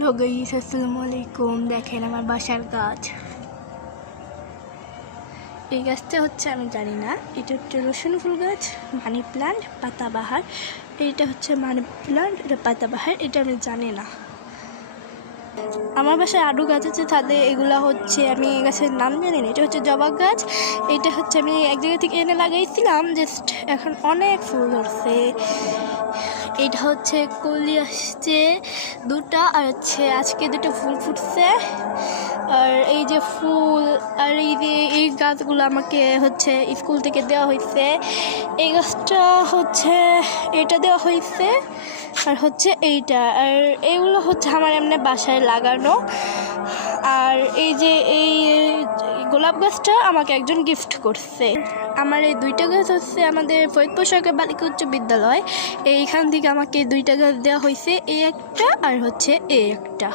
Hello guys, আসসালামু আলাইকুম। দেখেন আমার বাসার গাছ। এই গাছটা হচ্ছে আমি জানি না, এটা হচ্ছে রসুন ফুল গাছ, মানি প্লান্ট, পাতাবাহার। এইটা হচ্ছে মানি প্লান্ট, এটা পাতাবাহার, এটা আমি জানি না। আমার বাসায় আরও গাছ আছে, তাদের এগুলো হচ্ছে আমি এই গাছের নাম জানি না। এটা হচ্ছে জবা গাছ। এটা হচ্ছে আমি এক জায়গা থেকে এনে লাগাইছিলাম, জাস্ট এখন অনেক ফুল ধরছে। এটা হচ্ছে কলি আসছে দুটা, আর হচ্ছে আজকে দুটো ফুল ফুটছে। আর এই যে ফুল আর এই যে এই গাছগুলো আমাকে হচ্ছে স্কুল থেকে দেওয়া হয়েছে। এই গাছটা হচ্ছে এটা দেওয়া হয়েছে, আর হচ্ছে এইটা, আর এইগুলো হচ্ছে আমার এমনি বাসায় লাগানো। আর এই যে এই গোলাপ গাছটা আমাকে একজন গিফট করছে। আমার এই দুইটা গাছ হচ্ছে আমাদের ফরিদপুর সরকারি বালিকা উচ্চ বিদ্যালয়, এইখান থেকে আমাকে দুইটা গাছ দেওয়া হয়েছে, এই একটা আর হচ্ছে এই একটা।